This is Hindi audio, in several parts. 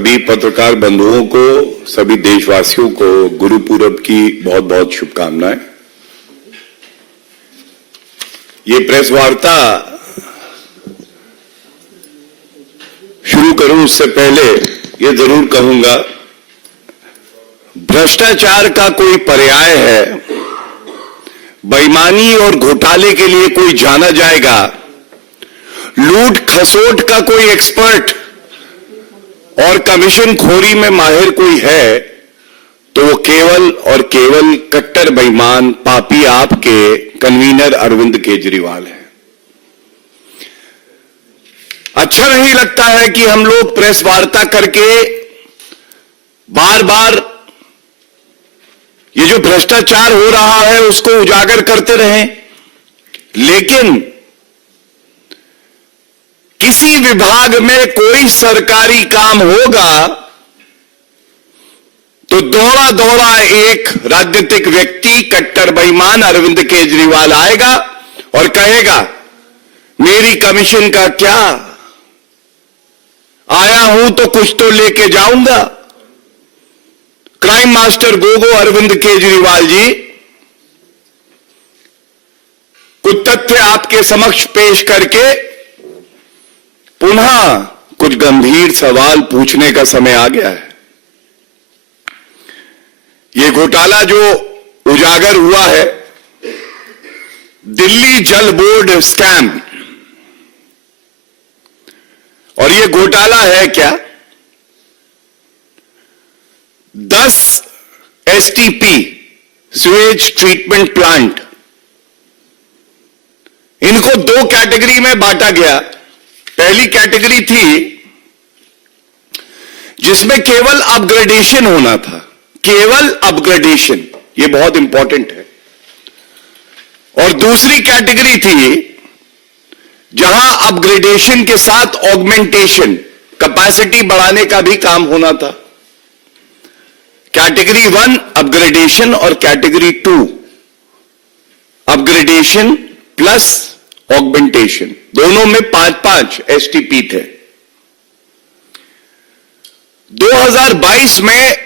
सभी पत्रकार बंधुओं को, सभी देशवासियों को गुरु पूरब की बहुत बहुत शुभकामनाएं। ये प्रेस वार्ता शुरू करूं उससे पहले ये जरूर कहूंगा, भ्रष्टाचार का कोई पर्याय है, बेईमानी और घोटाले के लिए कोई जाना जाएगा, लूट खसोट का कोई एक्सपर्ट और कमीशन खोरी में माहिर कोई है तो वो केवल और केवल कट्टर बेईमान पापी आपके कन्वीनर अरविंद केजरीवाल है। अच्छा नहीं लगता है कि हम लोग प्रेस वार्ता करके बार बार ये जो भ्रष्टाचार हो रहा है उसको उजागर करते रहें, लेकिन किसी विभाग में कोई सरकारी काम होगा तो दौड़ा दौड़ा एक राजनीतिक व्यक्ति कट्टर बेईमान अरविंद केजरीवाल आएगा और कहेगा मेरी कमीशन का क्या, आया हूं तो कुछ तो लेके जाऊंगा। क्राइम मास्टर गोगो अरविंद केजरीवाल जी, कुछ तथ्य आपके समक्ष पेश करके पुनः कुछ गंभीर सवाल पूछने का समय आ गया है। ये घोटाला जो उजागर हुआ है, दिल्ली जल बोर्ड स्कैम, और ये घोटाला है क्या, 10 एसटीपी सीवेज ट्रीटमेंट प्लांट, इनको 2 कैटेगरी में बांटा गया। पहली कैटेगरी थी जिसमें केवल अपग्रेडेशन होना था, केवल अपग्रेडेशन, ये बहुत इंपॉर्टेंट है। और दूसरी कैटेगरी थी जहां अपग्रेडेशन के साथ ऑगमेंटेशन, कैपेसिटी बढ़ाने का भी काम होना था। कैटेगरी 1 अपग्रेडेशन और कैटेगरी 2 अपग्रेडेशन प्लस ऑगमेंटेशन, दोनों में 5-5 एसटीपी थे। 2022 में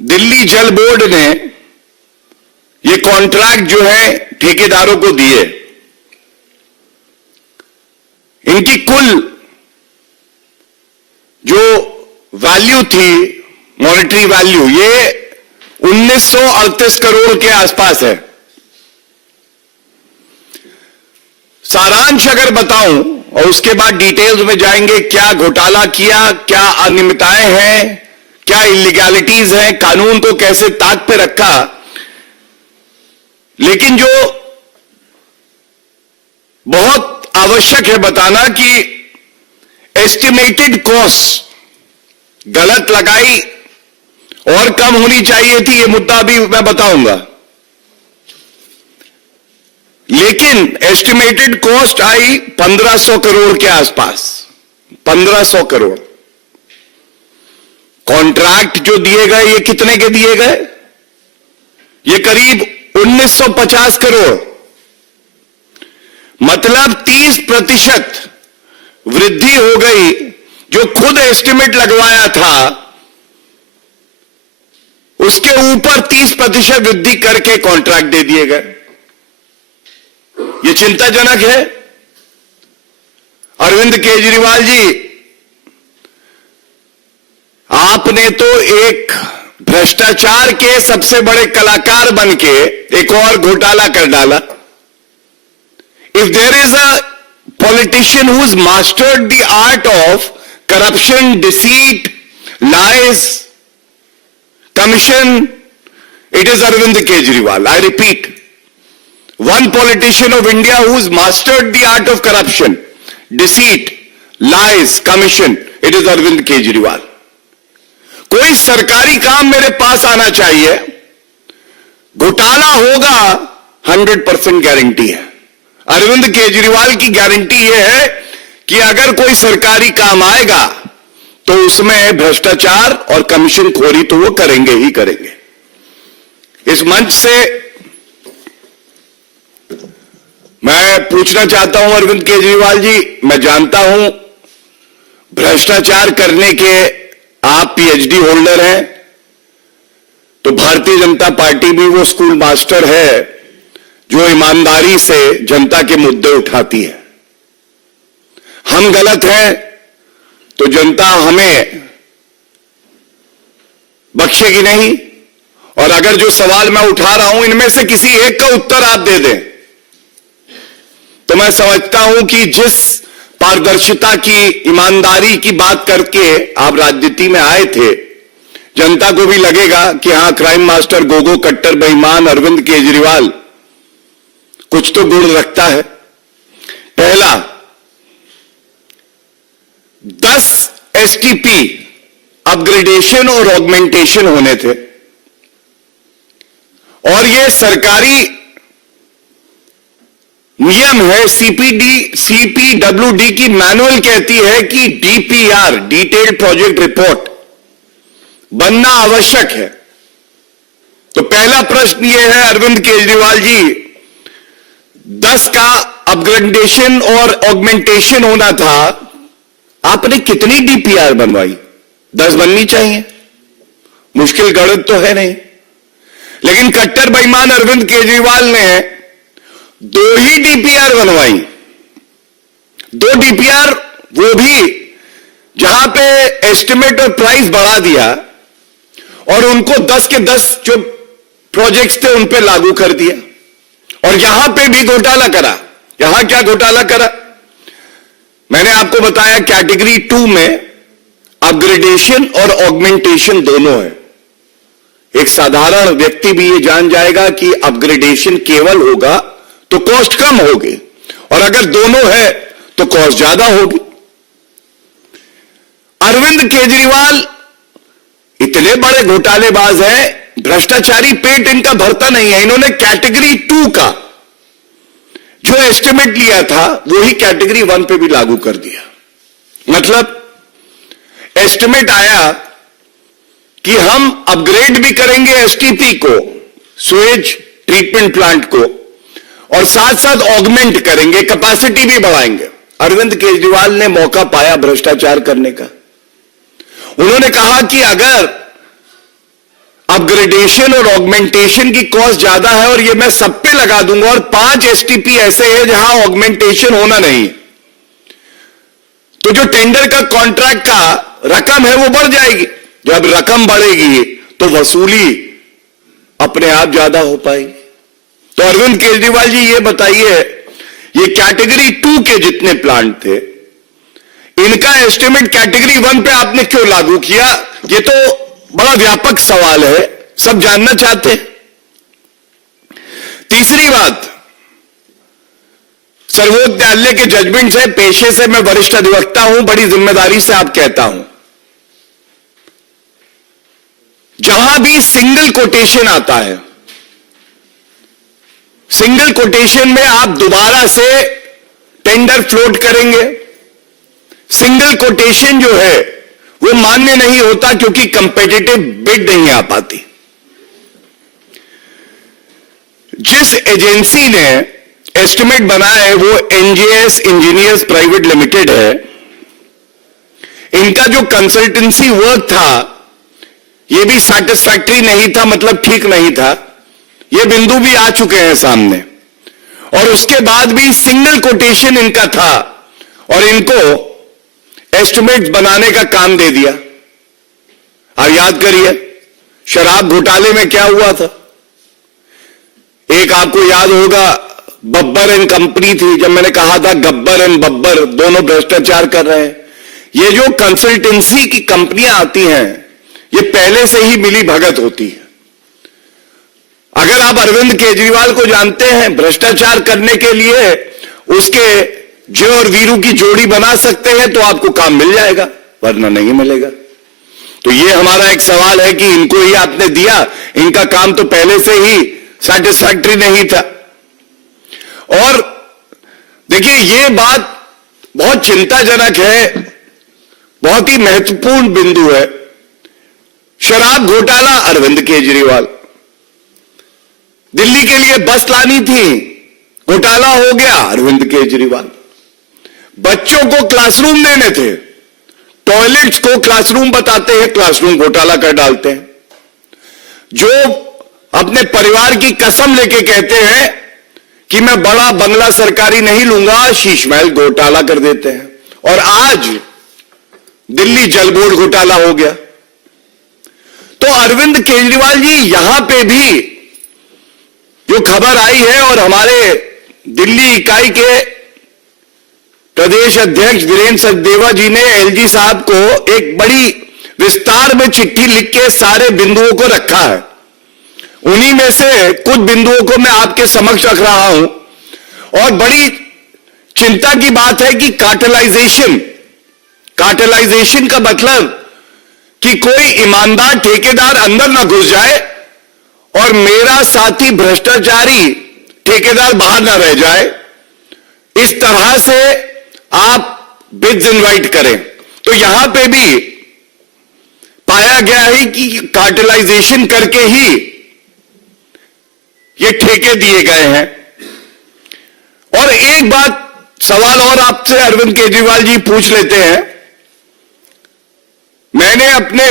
दिल्ली जल बोर्ड ने ये कॉन्ट्रैक्ट जो है ठेकेदारों को दिए। इनकी कुल जो वैल्यू थी, मॉनेटरी वैल्यू, ये 1938 करोड़ के आसपास है। सारांश अगर बताऊं और उसके बाद डिटेल्स में जाएंगे, क्या घोटाला किया, क्या अनियमितताएं हैं, क्या इलीगैलिटीज हैं, कानून को कैसे ताक पे रखा, लेकिन जो बहुत आवश्यक है बताना कि एस्टिमेटेड कॉस्ट गलत लगाई और कम होनी चाहिए थी, यह मुद्दा भी मैं बताऊंगा। लेकिन एस्टिमेटेड कॉस्ट आई 1500 करोड़ के आसपास, 1500 करोड़। कॉन्ट्रैक्ट जो दिए गए ये कितने के दिए गए, ये करीब 1950 करोड़, मतलब 30% वृद्धि हो गई। जो खुद एस्टिमेट लगवाया था उसके ऊपर 30% वृद्धि करके कॉन्ट्रैक्ट दे दिए गए। ये चिंताजनक है। अरविंद केजरीवाल जी, आपने तो एक भ्रष्टाचार के सबसे बड़े कलाकार बनके एक और घोटाला कर डाला। If there is a politician who is mastered the art of corruption, deceit, lies, commission, it is Arvind Kejriwal. I repeat, one politician of India who's mastered the art of corruption, deceit, lies, commission, it is Arvind Kejriwal. कोई सरकारी काम मेरे पास आना चाहिए, घोटाला होगा 100% गारंटी है। अरविंद केजरीवाल की गारंटी यह है कि अगर कोई सरकारी काम आएगा तो उसमें भ्रष्टाचार और कमीशन खोरी तो वो करेंगे ही करेंगे। इस मंच से मैं पूछना चाहता हूं अरविंद केजरीवाल जी, मैं जानता हूं भ्रष्टाचार करने के आप पीएचडी होल्डर हैं, तो भारतीय जनता पार्टी भी वो स्कूल मास्टर है जो ईमानदारी से जनता के मुद्दे उठाती है। हम गलत हैं तो जनता हमें बख्शेगी नहीं, और अगर जो सवाल मैं उठा रहा हूं इनमें से किसी एक का उत्तर आप दे दें तो मैं समझता हूं कि जिस पारदर्शिता की, ईमानदारी की बात करके आप राजनीति में आए थे, जनता को भी लगेगा कि हां, क्राइम मास्टर गोगो कट्टर बेईमान अरविंद केजरीवाल कुछ तो गुण रखता है। पहला, 10 एसटीपी अपग्रेडेशन और ऑगमेंटेशन होने थे, और यह सरकारी नियम है। सीपीडब्ल्यूडी की मैनुअल कहती है कि डीपीआर, डिटेल्ड प्रोजेक्ट रिपोर्ट, बनना आवश्यक है। तो पहला प्रश्न यह है, अरविंद केजरीवाल जी, 10 का अपग्रेडेशन और ऑगमेंटेशन होना था, आपने कितनी डीपीआर बनवाई? 10 बननी चाहिए, मुश्किल गणित तो है नहीं। लेकिन कट्टर बेईमान अरविंद केजरीवाल ने 2 ही डीपीआर बनवाई। 2 डीपीआर, वो भी जहां पे एस्टिमेट और प्राइस बढ़ा दिया, और उनको 10 के 10 जो प्रोजेक्ट्स थे उन पे लागू कर दिया, और यहां पे भी घोटाला करा। यहां क्या घोटाला करा? मैंने आपको बताया कैटेगरी 2 में अपग्रेडेशन और ऑगमेंटेशन दोनों है। एक साधारण व्यक्ति भी ये जान जाएगा कि अपग्रेडेशन केवल होगा तो कॉस्ट कम होगी, और अगर दोनों है तो कॉस्ट ज्यादा होगी। अरविंद केजरीवाल इतने बड़े घोटालेबाज हैं, भ्रष्टाचारी पेट इनका भरता नहीं है। इन्होंने कैटेगरी 2 का जो एस्टिमेट लिया था वही कैटेगरी 1 पे भी लागू कर दिया। मतलब एस्टिमेट आया कि हम अपग्रेड भी करेंगे एसटीपी को, सुएज ट्रीटमेंट प्लांट को, और साथ साथ ऑगमेंट करेंगे, कैपेसिटी भी बढ़ाएंगे। अरविंद केजरीवाल ने मौका पाया भ्रष्टाचार करने का। उन्होंने कहा कि अगर अपग्रेडेशन और ऑगमेंटेशन की कॉस्ट ज्यादा है और ये मैं सब पे लगा दूंगा, और 5 एसटीपी ऐसे हैं जहां ऑगमेंटेशन होना नहीं, तो जो टेंडर का कॉन्ट्रैक्ट का रकम है वो बढ़ जाएगी। जब रकम बढ़ेगी तो वसूली अपने आप ज्यादा हो पाएगी। तो अरविंद केजरीवाल जी, ये बताइए, ये कैटेगरी 2 के जितने प्लांट थे, इनका एस्टिमेट कैटेगरी 1 पे आपने क्यों लागू किया? ये तो बड़ा व्यापक सवाल है, सब जानना चाहते हैं। तीसरी बात, सर्वोच्च न्यायालय के जजमेंट से, पेशे से मैं वरिष्ठ अधिवक्ता हूं, बड़ी जिम्मेदारी से आप कहता हूं, जहां भी सिंगल कोटेशन आता है, सिंगल कोटेशन में आप दोबारा से टेंडर फ्लोट करेंगे। सिंगल कोटेशन जो है वो मान्य नहीं होता क्योंकि कंपेटिटिव बिड नहीं आ पाती। जिस एजेंसी ने एस्टिमेट बनाया है वो एनजेएस इंजीनियर्स प्राइवेट लिमिटेड है। इनका जो कंसल्टेंसी वर्क था ये भी सैटिस्फैक्टरी नहीं था, मतलब ठीक नहीं था। ये बिंदु भी आ चुके हैं सामने, और उसके बाद भी सिंगल कोटेशन इनका था और इनको एस्टिमेट्स बनाने का काम दे दिया। आप याद करिए शराब घोटाले में क्या हुआ था। एक आपको याद होगा बब्बर एंड कंपनी थी, जब मैंने कहा था गब्बर एंड बब्बर दोनों भ्रष्टाचार कर रहे हैं। ये जो कंसल्टेंसी की कंपनियां आती हैं ये पहले से ही मिली भगत होती है। अगर आप अरविंद केजरीवाल को जानते हैं, भ्रष्टाचार करने के लिए उसके जय और वीरू की जोड़ी बना सकते हैं तो आपको काम मिल जाएगा, वरना नहीं मिलेगा। तो ये हमारा एक सवाल है कि इनको ही आपने दिया, इनका काम तो पहले से ही सैटिस्फैक्टरी नहीं था। और देखिए ये बात बहुत चिंताजनक है, बहुत ही महत्वपूर्ण बिंदु है। शराब घोटाला अरविंद केजरीवाल, दिल्ली के लिए बस लानी थी, घोटाला हो गया अरविंद केजरीवाल। बच्चों को क्लासरूम देने थे, टॉयलेट्स को क्लासरूम बताते हैं, क्लासरूम घोटाला कर डालते हैं। जो अपने परिवार की कसम लेके कहते हैं कि मैं बड़ा बंगला सरकारी नहीं लूंगा, शीश महल घोटाला कर देते हैं। और आज दिल्ली जल बोर्ड घोटाला हो गया। तो अरविंद केजरीवाल जी, यहां पे भी जो खबर आई है, और हमारे दिल्ली इकाई के प्रदेश अध्यक्ष वीरेंद्र सचदेवा जी ने एलजी साहब को एक बड़ी विस्तार में चिट्ठी लिख के सारे बिंदुओं को रखा है। उन्हीं में से कुछ बिंदुओं को मैं आपके समक्ष रख रहा हूं। और बड़ी चिंता की बात है कि कार्टेलाइजेशन का मतलब कि कोई ईमानदार ठेकेदार अंदर ना घुस जाए और मेरा साथी भ्रष्टाचारी ठेकेदार बाहर ना रह जाए। इस तरह से आप बिड्स इनवाइट करें। तो यहां पे भी पाया गया है कि कार्टेलाइजेशन करके ही ये ठेके दिए गए हैं। और एक बात, सवाल और आपसे अरविंद केजरीवाल जी पूछ लेते हैं। मैंने अपने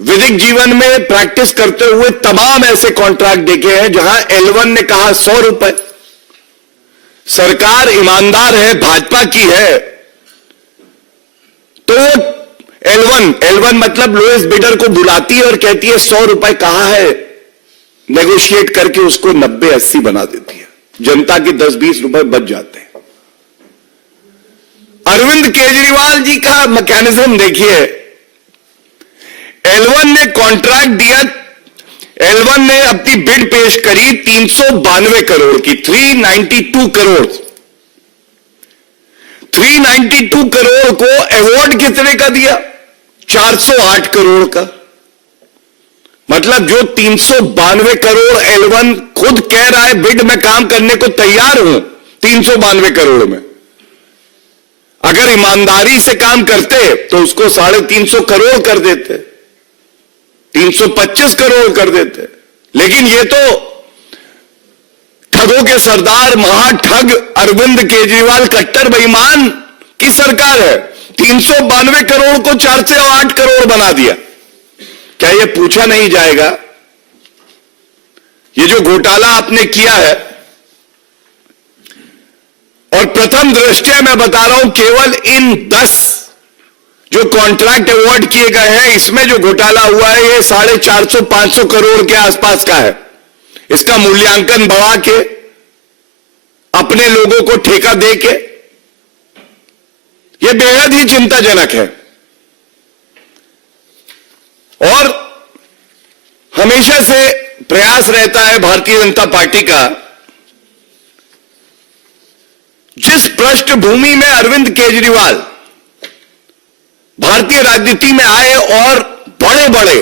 विधिक जीवन में प्रैक्टिस करते हुए तमाम ऐसे कॉन्ट्रैक्ट देखे हैं जहां L1 ने कहा 100 रुपए। सरकार ईमानदार है, भाजपा की है, तो L1 मतलब लोएस्ट बिडर को बुलाती है और कहती है 100 रुपए कहा है, नेगोशिएट करके उसको 90-80 बना देती है। जनता के 10-20 रुपए बच जाते हैं। अरविंद केजरीवाल जी का मैकेनिज्म देखिए। L1 ने कॉन्ट्रैक्ट दिया, L1 ने अपनी बिड पेश करी 392 करोड़ की, 392 करोड़। 392 करोड़ को अवार्ड कितने का दिया? 408 करोड़ का। मतलब जो 392 करोड़ L1 खुद कह रहा है बिड में काम करने को तैयार हूं 392 करोड़ में, अगर ईमानदारी से काम करते तो उसको 350 करोड़ कर देते, 325 करोड़ कर देते। लेकिन ये तो ठगों के सरदार महाठग अरविंद केजरीवाल कट्टर बेईमान की सरकार है। 392 करोड़ को 408 करोड़ बना दिया। क्या यह पूछा नहीं जाएगा? ये जो घोटाला आपने किया है, और प्रथम दृष्टया मैं बता रहा हूं केवल इन 10 जो कॉन्ट्रैक्ट अवार्ड किए गए हैं, इसमें जो घोटाला हुआ है ये 450-500 करोड़ के आसपास का है। इसका मूल्यांकन बढ़ा के, अपने लोगों को ठेका दे के, यह बेहद ही चिंताजनक है। और हमेशा से प्रयास रहता है भारतीय जनता पार्टी का, जिस पृष्ठभूमि में अरविंद केजरीवाल भारतीय राजनीति में आए और बड़े बड़े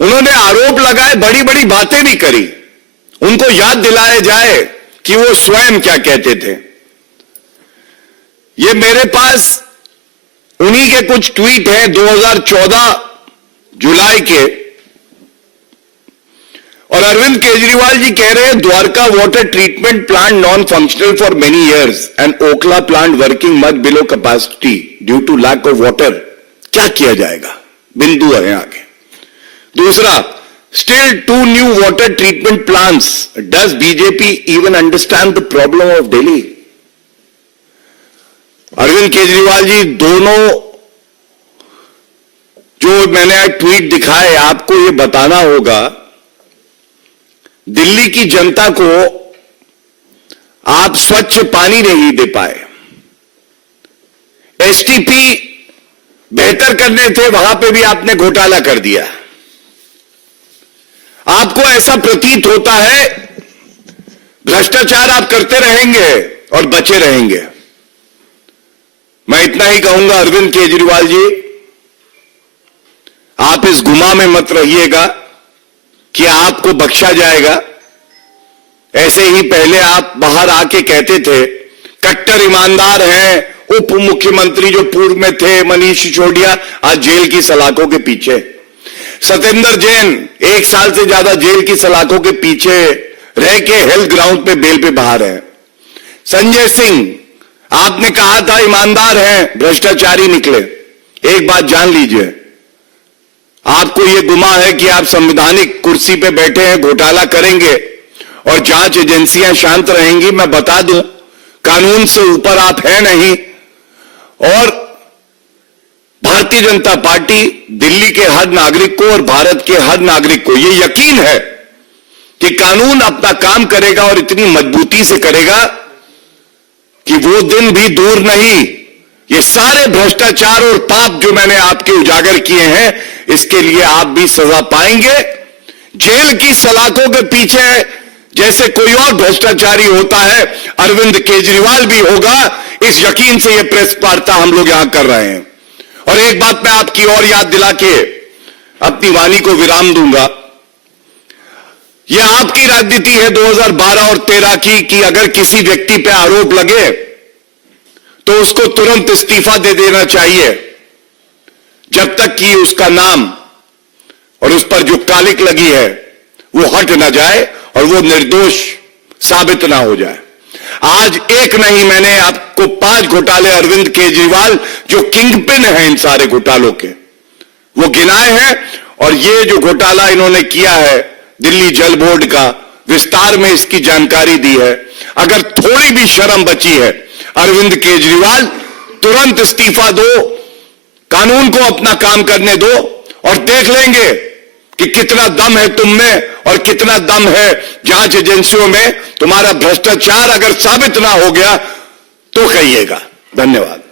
उन्होंने आरोप लगाए, बड़ी बड़ी बातें भी करी, उनको याद दिलाया जाए कि वो स्वयं क्या कहते थे। ये मेरे पास उन्हीं के कुछ ट्वीट हैं 2014 जुलाई के। और अरविंद केजरीवाल जी कह रहे हैं Dwarka water treatment plant non functional for many years and Okhla plant working much below capacity due to lack of water. क्या किया जाएगा? बिंदु है आगे। दूसरा, still 2 new water treatment plants, does BJP even understand the problem of Delhi? Arvind Kejriwal ji, दोनों जो मैंने आज ट्वीट दिखाए, आपको यह बताना होगा दिल्ली की जनता को आप स्वच्छ पानी नहीं दे पाए। एसटीपी बेहतर करने थे, वहां पे भी आपने घोटाला कर दिया। आपको ऐसा प्रतीत होता है भ्रष्टाचार आप करते रहेंगे और बचे रहेंगे। मैं इतना ही कहूंगा अरविंद केजरीवाल जी, आप इस गुमा में मत रहिएगा कि आपको बख्शा जाएगा। ऐसे ही पहले आप बाहर आके कहते थे कट्टर ईमानदार हैं। उप मुख्यमंत्री जो पूर्व में थे मनीष सिसोदिया आज जेल की सलाखों के पीछे। सत्येंद्र जैन 1 साल से ज्यादा जेल की सलाखों के पीछे रह के हेल्थ ग्राउंड पे बेल पे बाहर है। संजय सिंह आपने कहा था ईमानदार हैं, भ्रष्टाचारी निकले। एक बात जान लीजिए, आपको यह गुमा है कि आप संवैधानिक कुर्सी पे बैठे हैं, घोटाला करेंगे और जांच एजेंसियां शांत रहेंगी। मैं बता दूं, कानून से ऊपर आप हैं नहीं। और भारतीय जनता पार्टी दिल्ली के हर नागरिक को और भारत के हर नागरिक को यह यकीन है कि कानून अपना काम करेगा और इतनी मजबूती से करेगा कि वो दिन भी दूर नहीं। ये सारे भ्रष्टाचार और पाप जो मैंने आपके उजागर किए हैं, इसके लिए आप भी सजा पाएंगे। जेल की सलाखों के पीछे जैसे कोई और भ्रष्टाचारी होता है, अरविंद केजरीवाल भी होगा। इस यकीन से यह प्रेस वार्ता हम लोग यहां कर रहे हैं। और एक बात मैं आपकी और याद दिला के अपनी वाणी को विराम दूंगा। यह आपकी राजनीति है 2012 और 13 की कि अगर किसी व्यक्ति पे आरोप लगे तो उसको तुरंत इस्तीफा दे देना चाहिए, जब तक कि उसका नाम और उस पर जो कालिक लगी है वो हट ना जाए और वो निर्दोष साबित ना हो जाए। आज एक नहीं, मैंने आपको 5 घोटाले अरविंद केजरीवाल जो किंगपिन है इन सारे घोटालों के, वो गिनाए हैं। और ये जो घोटाला इन्होंने किया है दिल्ली जल बोर्ड का, विस्तार में इसकी जानकारी दी है। अगर थोड़ी भी शर्म बची है, अरविंद केजरीवाल तुरंत इस्तीफा दो, कानून को अपना काम करने दो और देख लेंगे कि कितना दम है तुम में और कितना दम है जांच एजेंसियों में। तुम्हारा भ्रष्टाचार अगर साबित ना हो गया तो कहिएगा। धन्यवाद।